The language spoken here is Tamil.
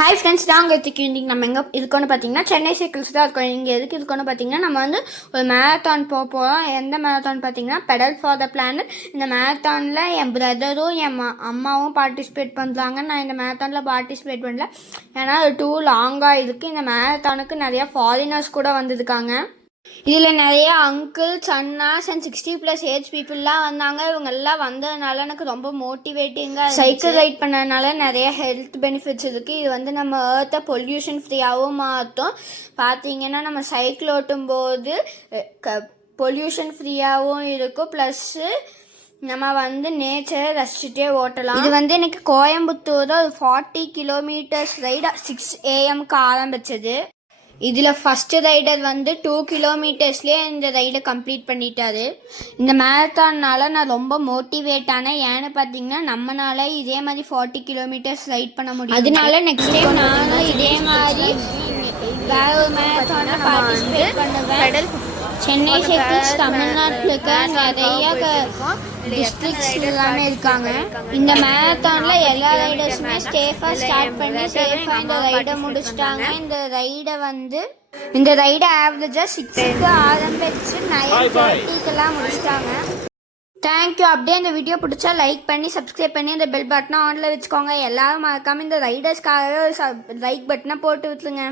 ஹாய் ஃப்ரெண்ட்ஸ், நாங்கள் இன்றைக்கி நம்ம எங்கே இருக்கோன்னு பார்த்தீங்கன்னா சென்னை சைக்கிள்ஸ் தான் இருக்கோம். இங்கே எதுக்கு இருக்கோன்னு பார்த்தீங்கன்னா நம்ம வந்து ஒரு மேரத்தான் போகிறோம். எந்த மேரத்தான் பார்த்தீங்கன்னா பெடல் ஃபார் த பிளானட். இந்த மேரத்தானில் என் பிரதரும் என் அம்மாவும் பார்ட்டிசிபேட் பண்ணுறாங்க. நான் இந்த மேரத்தானில் பார்ட்டிசிபேட் பண்ணல, ஏன்னா அது டூ லாங்காக இருக்குது. இந்த மேரத்தானுக்கு நிறையா ஃபாரினர்ஸ் கூட வந்திருக்காங்க. இதில் நிறைய அங்கிள்ஸ், அண்ணாஸ் அண்ட் 60+ ஏஜ் பீப்புளெலாம் வந்தாங்க. இவங்க எல்லாம் வந்ததுனால எனக்கு ரொம்ப மோட்டிவேட்டிங்காக சைக்கிள் ரைட் பண்ணதுனால நிறைய ஹெல்த் பெனிஃபிட்ஸ் இருக்குது. இது வந்து நம்ம ஏர்த்தை பொல்யூஷன் ஃப்ரீயாகவும் மாற்றும். பார்த்தீங்கன்னா நம்ம சைக்கிள் ஓட்டும் போது பொல்யூஷன் ஃப்ரீயாகவும் இருக்கும், ப்ளஸ்ஸு நம்ம வந்து நேச்சரை ரசிச்சுட்டே ஓட்டலாம். இது வந்து எனக்கு கோயம்புத்தூர் ஒரு 40 கிலோமீட்டர்ஸ் ரைடு 6 AM ஆரம்பிச்சது. இதில் ஃபஸ்ட்டு ரைடர் வந்து 2 கிலோமீட்டர்ஸ்லேயே இந்த ரைடை கம்ப்ளீட் பண்ணிட்டாரு. இந்த மேரத்தானால் நான் ரொம்ப மோட்டிவேட் ஆனேன். ஏன்னு பார்த்தீங்கன்னா நம்மளால இதே மாதிரி 40 கிலோமீட்டர்ஸ் ரைட் பண்ண முடியும். அதனால நெக்ஸ்ட் டைம் நானும் இதே மாதிரி வேற ஒரு மேரத்தானில் பார்ட்டிசிபேட் பண்ணுவேன். சென்னை சைக்கிள்ஸ் தமிழ்நாட்டில் இருக்க நிறைய டிஸ்ட்ரிக்ட்ஸ் எல்லாமே இருக்காங்க. இந்த மேரத்தானில் எல்லா ரைடர்ஸுமே சேஃபாக ஸ்டார்ட் பண்ணி சேஃபாக இந்த ரைடை முடிச்சிட்டாங்க. இந்த ரைடை ஆவரேஜாக 6க்கு ஆரம்பிச்சு 9:30க்கெல்லாம் முடிச்சிட்டாங்க. தேங்க்யூ. அப்படியே இந்த வீடியோ பிடிச்சா லைக் பண்ணி சப்ஸ்கிரைப் பண்ணி அந்த பெல் பட்டனை ஆனில் வச்சுக்கோங்க. எல்லாரும் மறக்காமல் இந்த ரைடர்ஸ்க்காகவே ஒரு லைக் பட்டனை போட்டு விட்டுருங்க.